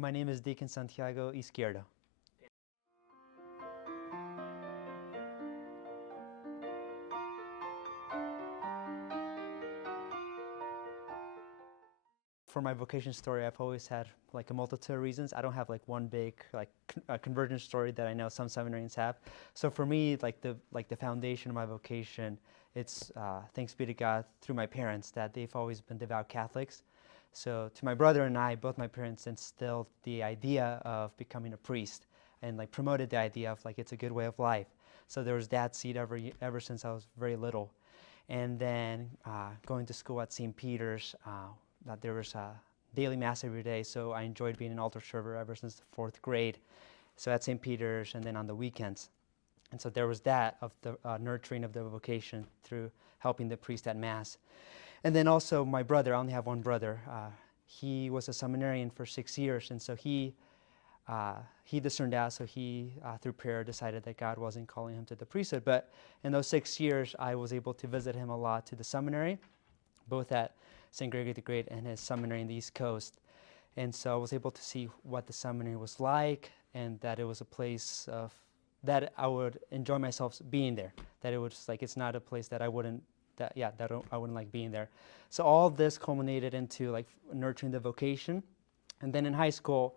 My name is Deacon Santiago Izquierdo. For my vocation story, I've always had like a multitude of reasons. I don't have like one big conversion story that I know some seminarians have. So for me, like the foundation of my vocation, it's thanks be to God through my parents that they've always been devout Catholics. So to my brother and I, both my parents instilled the idea of becoming a priest and like promoted the idea of like it's a good way of life. So there was that seed ever since I was very little. And then going to school at St. Peter's, that there was a daily mass every day, so I enjoyed being an altar server ever since the 4th grade. So at St. Peter's and then on the weekends. And so there was that of the nurturing of the vocation through helping the priest at Mass. And then also my brother, I only have one brother, he was a seminarian for 6 years, and so he discerned out, so he, through prayer, decided that God wasn't calling him to the priesthood. But in those 6 years, I was able to visit him a lot to the seminary, both at St. Gregory the Great and his seminary in the East Coast. And so I was able to see what the seminary was like, and that it was a place that I would enjoy myself being there. That it was like, it's not a place that I wouldn't like being there. So all of this culminated into like nurturing the vocation. And then in high school,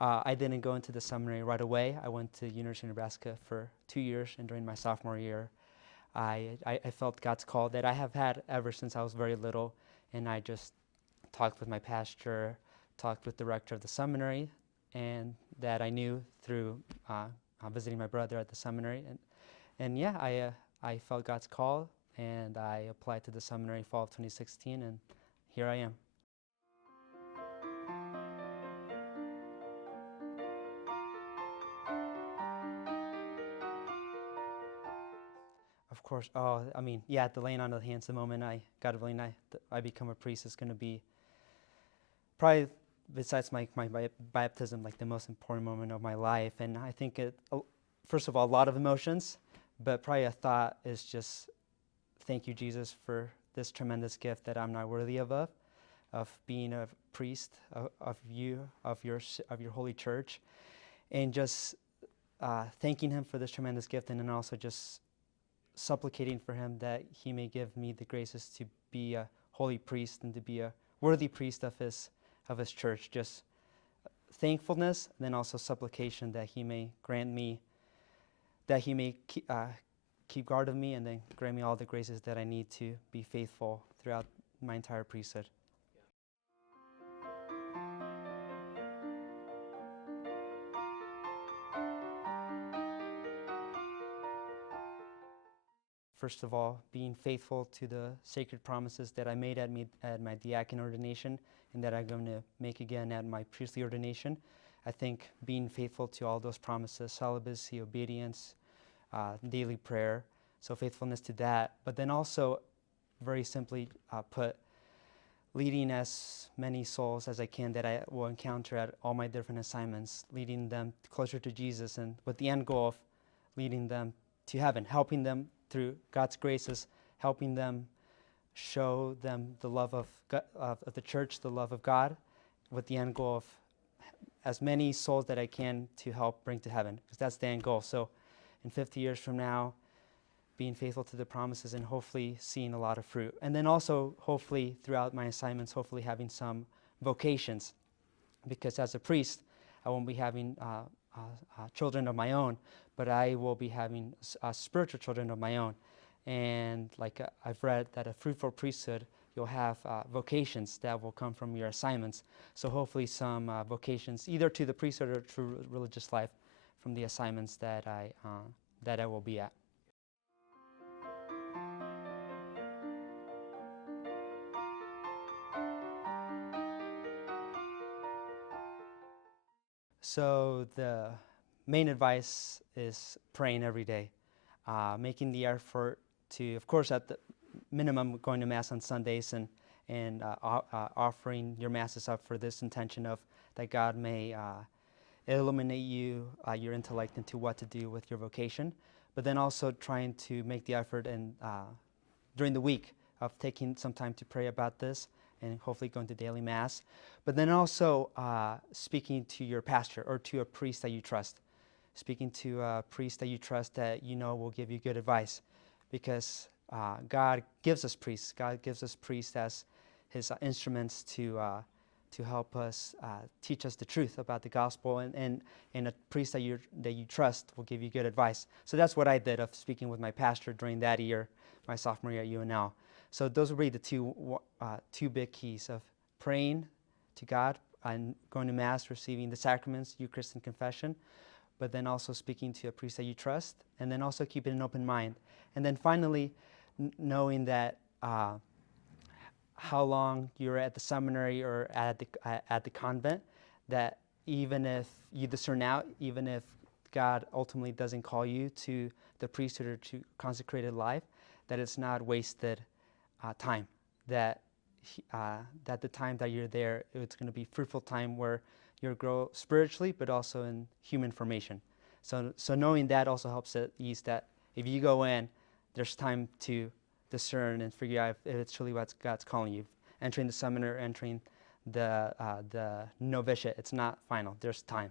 I didn't go into the seminary right away. I went to University of Nebraska for 2 years, and during my sophomore year, I felt God's call that I have had ever since I was very little, and I just talked with my pastor, talked with the rector of the seminary, and that I knew through visiting my brother at the seminary, and yeah, I felt God's call, and I applied to the seminary fall of 2016, and here I am. Of course, I mean, yeah, the laying on of the hands, the moment I become a priest is going to be probably, besides my baptism, like the most important moment of my life. And I think first of all, a lot of emotions, but probably a thought is just, thank you, Jesus, for this tremendous gift that I'm not worthy of being a priest of your holy church, and just thanking him for this tremendous gift, and then also just supplicating for him that he may give me the graces to be a holy priest and to be a worthy priest of his church. Just thankfulness, and then also supplication that he may grant me, that he may keep guard of me, and then grant me all the graces that I need to be faithful throughout my entire priesthood. First of all, being faithful to the sacred promises that I made at my diaconate ordination, and that I'm going to make again at my priestly ordination. I think being faithful to all those promises, celibacy, obedience, daily prayer, so faithfulness to that. But then also, very simply put, leading as many souls as I can that I will encounter at all my different assignments, leading them closer to Jesus, and with the end goal of leading them to heaven, helping them through God's graces, helping them, show them the love of the church, the love of God, with the end goal of as many souls that I can to help bring to heaven, because that's the end goal. So in 50 years from now, being faithful to the promises and hopefully seeing a lot of fruit. And then also, hopefully, throughout my assignments, hopefully having some vocations, because as a priest, I won't be having children of my own, but I will be having spiritual children of my own. And like I've read that a fruitful priesthood, you'll have vocations that will come from your assignments. So hopefully some vocations, either to the priesthood or to religious life, from the assignments that I will be at. So the main advice is praying every day, making the effort to, of course, at the minimum, going to Mass on Sundays and offering your Masses up for this intention of that God may illuminate you, your intellect into what to do with your vocation, but then also trying to make the effort and during the week of taking some time to pray about this and hopefully going to daily mass. But then also speaking to your pastor or to a priest that you trust. Speaking to a priest that you trust that you know will give you good advice, because God gives us priests. God gives us priests as his instruments to help us teach us the truth about the gospel, and a priest that you trust will give you good advice. So that's what I did of speaking with my pastor during that year, my sophomore year at UNL. So those would be the two big keys of praying to God and going to Mass, receiving the sacraments, Eucharist, and confession, but then also speaking to a priest that you trust, and then also keeping an open mind. And then finally, knowing that how long you're at the seminary or at the convent, that even if you discern out, even if God ultimately doesn't call you to the priesthood or to consecrated life, that it's not wasted time, that the time that you're there, it's going to be fruitful time where you'll grow spiritually, but also in human formation. So knowing that also helps at ease that if you go in, there's time to discern and figure out if it's truly what God's calling you. Entering the seminary, entering the novitiate, it's not final. There's time.